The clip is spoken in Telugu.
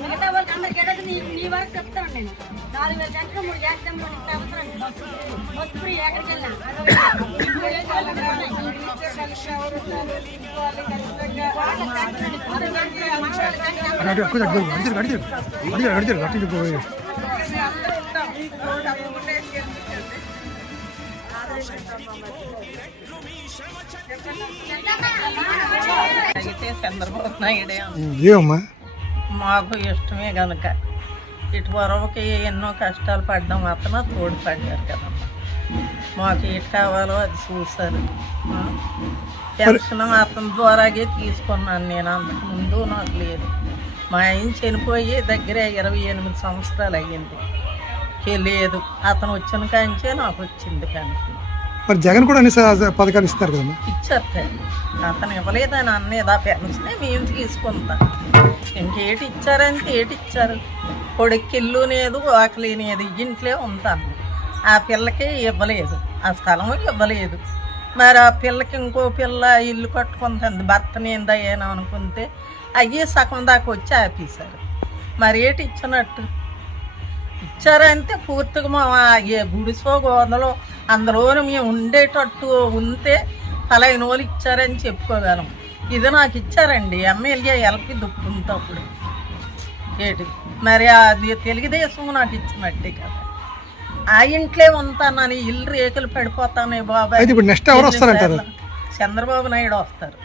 మిగతా వాళ్ళకి అందరికి ఎక్కడ నీ వరకు చెప్తాను నేను 4,000 గంటలు 3 గ్యాస్ బస్సు ఫ్రీ ఎక్కడికి చంద్రబాబు నాయుడే మాకు ఇష్టమే కనుక ఇటు వరవకి ఎన్నో కష్టాలు పడ్డాం, అతను తోడ్పడ్డారు కదమ్మా. మాకు ఏటి కావాలో అది చూశారు. పెన్షన్ అతని ద్వారాగే తీసుకున్నాను నేను, అంతకుముందు నాకు లేదు. మా ఆయన చనిపోయి దగ్గర 28 సంవత్సరాలు అయ్యింది, లేదు. అతను వచ్చిన కాంచే నాకు వచ్చింది పెన్షన్. మరి జగన్ కూడా అన్ని పథకాలు ఇస్తారు కదమ్మా? ఇచ్చారు. అతను ఇవ్వలేదని అన్నేదా పెన్షనే మేము తీసుకుంటాం. ఇంకేటి ఇచ్చారంటే ఏటి ఇచ్చారు? కొడుక్కి ఇల్లు లేదు, ఆకలి లేదు, ఇంట్లో ఉంటాను. ఆ పిల్లకి ఇవ్వలేదు, ఆ స్థలం ఇవ్వలేదు. మరి ఆ పిల్లకి ఇంకో పిల్ల ఇల్లు కట్టుకుంటుంది, భర్త నేందయ్యాను అనుకుంటే అయ్యి సగం దాకా వచ్చి ఆపేశారు. మరి ఏటి ఇచ్చినట్టు? ఇచ్చారంటే పూర్తిగా మా గుడిసో గోదలో అందులోనే మేము ఉండేటట్టు ఉంటే పలాయిన వాళ్ళు ఇచ్చారని చెప్పుకోగలం. ఇది నాకు ఇచ్చారండి ఎమ్మెల్యే ఎల్పి దుప్పుంటప్పుడు. ఏటి మరి అది తెలుగుదేశం నాకు ఇచ్చినట్టే కదా. ఆ ఇంట్లో ఉంటానని ఇల్లు రేకులు పడిపోతానే బాబాయ్. నెక్స్ట్ ఎవరు వస్తారంటారు? చంద్రబాబు నాయుడు వస్తారు.